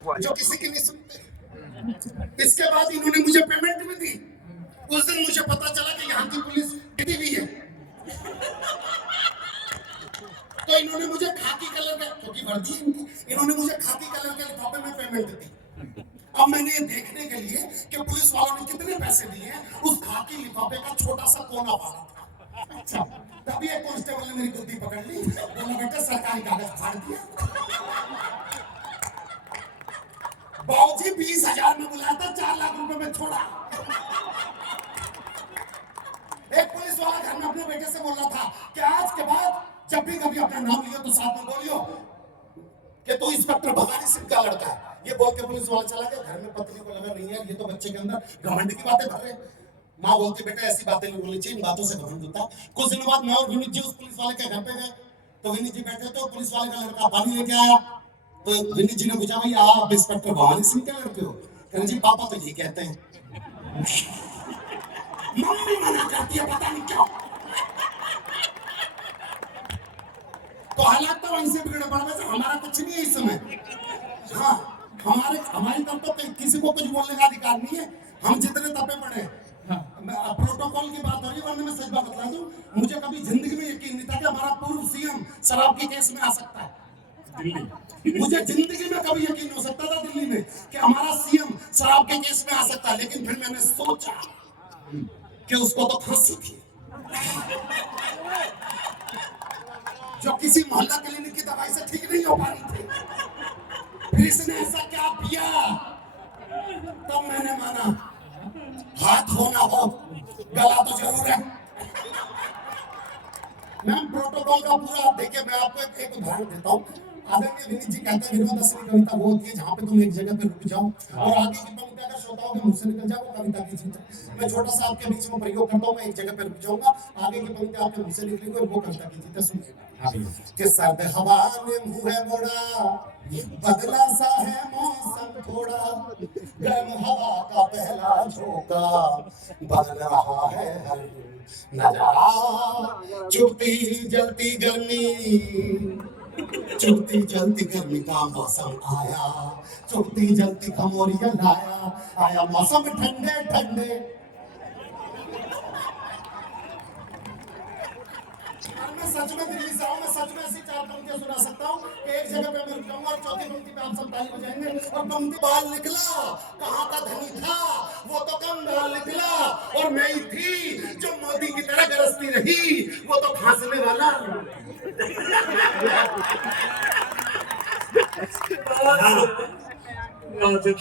जो किसी की नहीं सुनते। इसके बाद इन्होंने मुझे पेमेंट भी दी। उस दिन मुझे पता चला कि यहाँ की पुलिस डटी हुई है, तो इन्होंने मुझे खाकी कलर का, क्योंकि वर्दी है इनकी, इन्होंने मुझे खाकी कलर के लिफाफे में पेमेंट दी। अब मैंने ये देखने के लिए कि पुलिस वालों ने कितने पैसे दिए हैं, उस खाकी लिफाफे का छोटा सा कोना फाड़ा था। अच्छा, तभी एक कांस्टेबल ने मेरी बुद्धि पकड़ ली, बोला बेटा सरकारी कागज फाड़ दिया। बाबूजी 20,000 में बुलाया था, 4 लाख रुपए में छोड़ा। एक पुलिस वाला घर में अपने बेटे से बोल रहा था कि आज के बाद जब भी कभी अपना नाम लियो तो साथ में बोलियो कि तू इंस्पेक्टर भवानी सिंह का लड़का है। ये बोल के पुलिस वाला चला गया। घर में पत्नी को लगा नहीं यार ये तो बच्चे के अंदर घमंड की बातें भर रहे। माँ बोलती बेटा ऐसी बातें नहीं बोलनी चाहिए, इन बातों से घमंड होता। कुछ दिन बाद मैं और विनीत जी उस पुलिस वाले के घर पे गए, तो विनीत जी बैठे तो पुलिस वाले का लड़का पानी लेके आया। तो विनीत जी ने पूछा भाई आप इंस्पेक्टर भवानी सिंह के लड़के हो? कहते जी पापा तो यही कहते हैं। मम्मी मना करती है पता नहीं क्यों। तो हालात तो वहीं से बिगड़े पड़ गए। हमारा कुछ नहीं है इस समय। हाँ, हमारी तरफ तो किसी को कुछ बोलने का अधिकार नहीं है। हम जितने तपे पड़े प्रोटोकॉल की बात हो रही है, वरना मैं सच बात बता दूं, मुझे कभी जिंदगी में यकीन नहीं था कि हमारा पूर्व सीएम शराब के केस में आ सकता है। मुझे जिंदगी में कभी यकीन हो सकता था दिल्ली में कि हमारा सीएम शराब के केस में आ सकता है, लेकिन फिर मैंने सोचा कि उसको तो फांसी थी, जो किसी मोहल्ला क्लिनिक की दवाई से ठीक नहीं हो पा रही थी। फिर इसने ऐसा क्या किया, तब मैंने माना हाथ हो ना हो गला तो जरूर है। मैम प्रोटोकॉल का पूरा देखिए, मैं आपको एक उदाहरण देता हूँ। आदरणीय विनीत जी कहते हैं विनोद असली कविता वो होती है जहाँ पे तुम एक जगह पे रुक जाओ और आगे की पंक्ति अगर श्रोताओं के मुंह से निकल जाए वो कविता की चीज है। मैं छोटा सा आपके बीच में प्रयोग करता हूँ, मैं एक जगह पे रुक जाऊंगा, आगे की पंक्ति आपके मुंह से निकलेगी और वो कविता की चीज है। सुनिएगा कि सर्द हवा ने मुंह है मोड़ा, बदला सा है मौसम थोड़ा, गर्म हवा का पहला झोंका बदल रहा है हर नजारा। चुपती जलती गर्मी, चुपती जलती गर्मी का मौसम आया, चुपती जलती खमोरिया लाया, आया मौसम ठंडे ठंडे। मैं सच में दिल्ली से हूँ, मैं सच में ऐसी 4 पंक्तियां सुना सकता हूँ कि एक जगह पे मैं रुक जाऊंगा और चौथी पंक्ति पे आप सब ताली बजाएंगे और पंक्ति बाल निकला कहाँ का धनी था वो तो कम बाल निकला, और मैं ही थी जो मोदी की तरह गरजती रही वो तो फांसने वाला।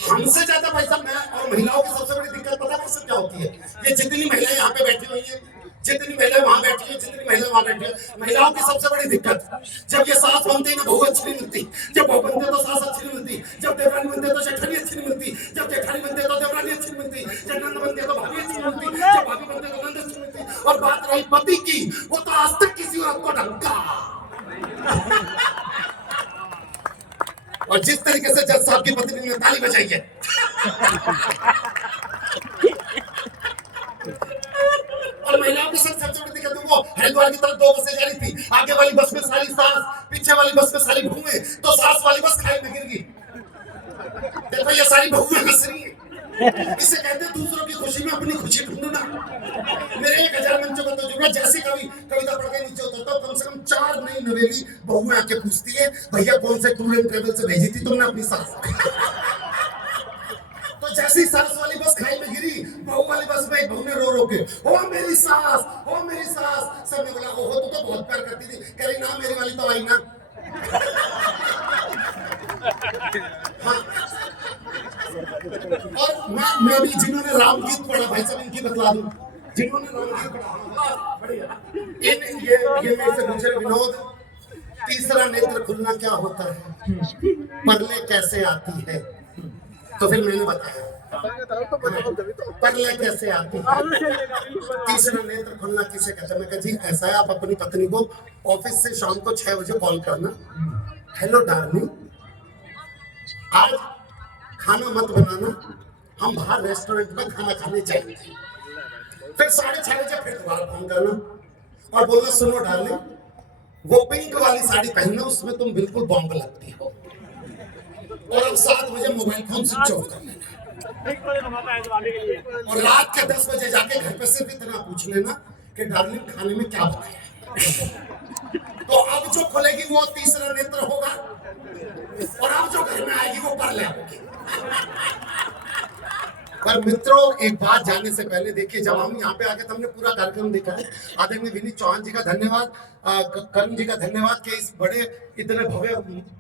हमसे ज्यादा पैसा मैं और महिलाओं की सबसे बड़ी दिक्कत पता कैसे क्या होती है? ये जितनी महिलाएं यहाँ पे बैठी हुई है, जितनी महिलाएं वहां बैठी है, जितनी महिलाएं वहां बैठी है, महिलाओं की सबसे बड़ी दिक्कत जब ये सास बनती है ना बहू अच्छी नहीं मिलती, जब बहू बनती है तो सास अच्छी नहीं मिलती, जब देवरानी बनती है तो जेठानी अच्छी नहीं मिलती, जब जेठानी बनती है तो देवरानी अच्छी नहीं मिलती, जब नंद बनती है तो भाभी अच्छी नहीं मिलती, जब भाभी बनती है तो नंद अच्छी मिलती। और बात रही पति की, वो तो आज तक किसी औरत को ढंका। और जिस तरीके से जज साहब की पत्नी ने ताली बजाई है और महिलाओं की सबसे बड़ी दिक्कत वो हरिद्वार की तरफ 2 बसें जा रही थी, आगे वाली बस में सारी सास, पीछे वाली बस में सारी बहुएं, तो सास वाली बस खाई में गिर गई। देखो ये सारी बहुएं हंस रही हैं। इसे कहते हैं दूसरों की खुशी में अपनी खुशी ढूंढना। मेरे 1000 मंचों का तजुर्बा, जैसी कविता पढ़ के नीचे होता तो कम से कम 4 नई नवेली बहुएं आके पूछती है भैया कौन से टूर एंड ट्रेवल से भेजी थी तुमने अपनी सास? तो जैसी सास वाली बस खाई में गिरी, बहू वाली बस में एक बहू ने रो रो के ओ मेरी सास, ओ मेरी सास। सबने बोला ओहो तू तो बहुत प्यार करती थी। कह रही ना मेरी वाली तो आई ना। हाँ। और मैं भी जिन्होंने रामगीत पढ़ा भाई साहब इनकी बतला दूं, जिन्होंने रामगीत पढ़ा बढ़िया ये मेरे से पूछे विनोद तीसरा नेत्र खुलना क्या होता है, परले कैसे आती है? तो फिर मैंने बताया परले कैसे आती है, तीसरा नेत्र खुलना किसे कहते हैं। मैं कहा जी ऐसा है आप अपनी पत्नी को ऑफिस से शाम को 6 बजे कॉल करना, हेलो डार्लिंग आज खाना मत बनाना, हम बाहर रेस्टोरेंट में खाना खाने जाएंगे। फिर 6:30 बजे फिर दोबारा फोन करना और बोलना सुनो डार्लिंग वो पिंक वाली साड़ी पहनना उसमें तुम बिल्कुल बॉम्ब लगती हो। और अब 7 बजे मोबाइल फोन स्विच ऑफ कर लेना, और रात के 10 बजे जाके घर पे सिर्फ इतना पूछ लेना कि डार्लिंग खाने में क्या बनाया है। तो अब जो खुलेगी वो तीसरा नेत्र होगा, और अब जो घर में आएगी वो परले होगी। पर मित्रों, एक बात जानने से पहले देखिए, जब हम यहाँ पे आके तो हमने पूरा कार्यक्रम देखा है। आदरणीय विनीत चौहान जी का धन्यवाद, करण जी का धन्यवाद कि इस बड़े इतने भव्य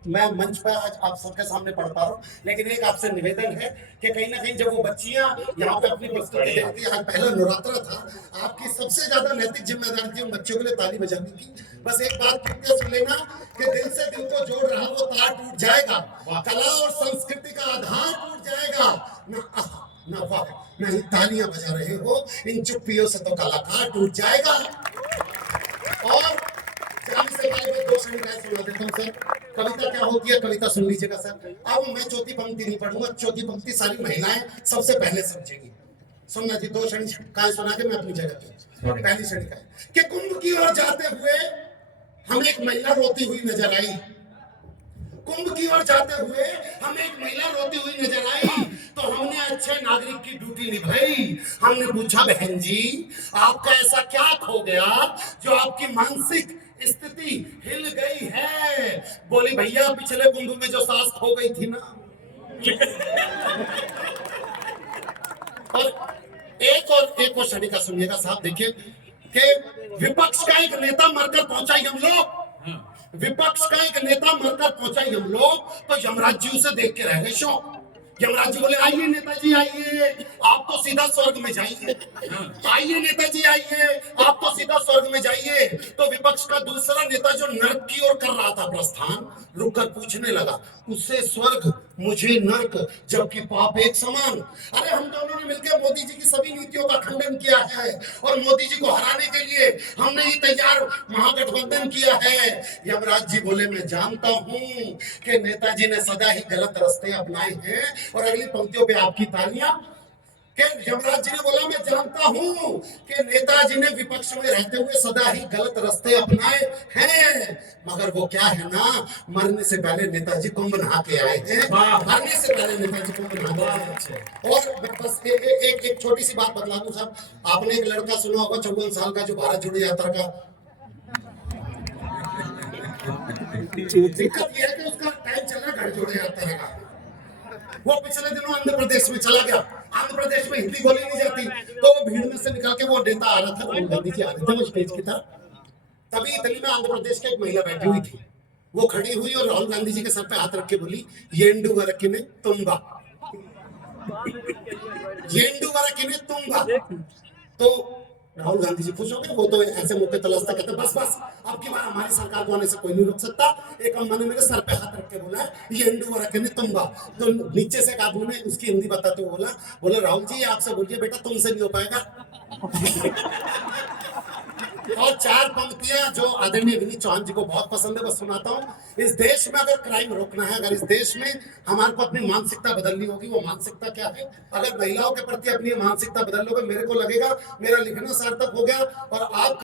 मैं मंच पर आज आप सबके सामने पढ़ पा रहा हूँ। लेकिन एक आपसे निवेदन है कि कहीं ना कहीं जब वो बच्चियां यहाँ पे अपनी प्रस्तुति देती है, आज पहला नवरात्र था, आपकी सबसे ज्यादा नैतिक जिम्मेदारी थी उन बच्चों के लिए ताली बजाने की। बस एक बात फिर सुन लेना कि दिल से दिल को जोड़ रहा वो तार टूट जाएगा, कला और संस्कृति का आधार टूट जाएगा। ना वाह, नहीं तालियां बजा रहे हो, इन चुप्पियों से तो कलाकार टूट जाएगा। और जाने से पहले मैं 2 कविताएं सुना देता हूं सर। कविता क्या होती है, कविता सुन लीजिएगा सर। अब मैं चौथी पंक्ति नहीं पढ़ूंगा, चौथी पंक्ति सारी महिलाएं सबसे पहले समझेंगी। सुनना जी, 2 कविताएं सुना के मैं अपनी जगह पे। पहली कविता है कि कुंभ की ओर जाते हुए हम एक महिला रोती हुई नजर आई। कुंभ की ओर जाते हुए हम एक महिला रोती हुई नजर आई, तो हमने अच्छे नागरिक की ड्यूटी निभाई। हमने पूछा, बहन जी आपका ऐसा क्या खो गया जो आपकी मानसिक स्थिति हिल गई है? बोली, भैया पिछले कुंभ में जो सांस खो गई थी ना। और एक और शनिका सुनिएगा साहब, देखिए कि विपक्ष का एक नेता मरकर पहुंचा यमलोक। विपक्ष का एक नेता मरकर पहुंचा यमलोक, तो यमराज जी उसे देख के रह गए शौक। यमराज जी बोले, आइए नेताजी आइए, आप तो सीधा स्वर्ग में जाइए। आइए नेताजी आइए, आप तो सीधा स्वर्ग में जाइए। तो विपक्ष का दूसरा नेता जो नर्क की ओर कर रहा था प्रस्थान, रुककर पूछने लगा, उससे स्वर्ग मुझे नर्क, जबकि पाप एक समान। अरे हम दोनों ने मिलकर मोदी जी की सभी नीतियों का खंडन किया है, और मोदी जी को हराने के लिए हमने ही तैयार महागठबंधन किया है। यमराज जी बोले, मैं जानता हूं कि नेताजी ने सदा ही गलत रास्ते अपनाए हैं। और अगली पंक्तियों पे आपकी तालियां। कि यमराज जी ने बोला, मैं जानता हूं कि नेताजी ने विपक्ष में रहते हुए सदा ही गलत रास्ते अपनाए हैं, मगर वो क्या है ना, मरने से पहले नेताजी कुंभ नहा के आए हैं। मरने से पहले नेताजी कुंभ नहा के आए हैं। और बस एक छोटी सी बात बतला दूं साहब, आपने एक लड़का सुना होगा 54 साल का, जो भारत जोड़ो यात्रा का। दिक्कत यह है कि उसका टाइम चला घर जोड़ो यात्रा का। वो पिछले दिनों आंध्र प्रदेश में चला गया। आंध्र प्रदेश में हिंदी बोली नहीं जाती, तो वो भीड़ में से निकल के वो नेता आ रहा था, राहुल गांधी जी आ रहे थे वो स्टेज की तरफ। तभी इटली में आंध्र प्रदेश की एक महिला बैठी हुई थी। वो खड़ी हुई और राहुल गांधी जी के सर पे हाथ रख के बोली, येंडू वरकिने तुम्बा, येंडू वरकिने तुम्बा। तो राहुल गांधी जी खुश हो गए। वो तो ऐसे मौके तलाशता, कहते बस बस अब की बार हमारी सरकार को आने से कोई नहीं रोक सकता। एक अम्मा ने मेरे सर पे हाथ रख के बोला, ये इंडू रखे ने तुम्बा। तो नीचे से एक आदमी ने उसकी हिंदी बताते हुए बोला राहुल जी आपसे बोलिए बेटा, तुमसे नहीं हो पाएगा। और 4 पंक्तियां जो आदरणीय विनीत चौहान जी को बहुत पसंद है, बस सुनाता हूँ। इस देश में अगर क्राइम रोकना है, अगर इस देश में हमारे को अपनी मानसिकता बदलनी होगी, वो मानसिकता क्या है? अगर महिलाओं के प्रति अपनी मानसिकता बदल लोगे, मेरे को लगेगा मेरा लिखना सार्थक हो गया। और आप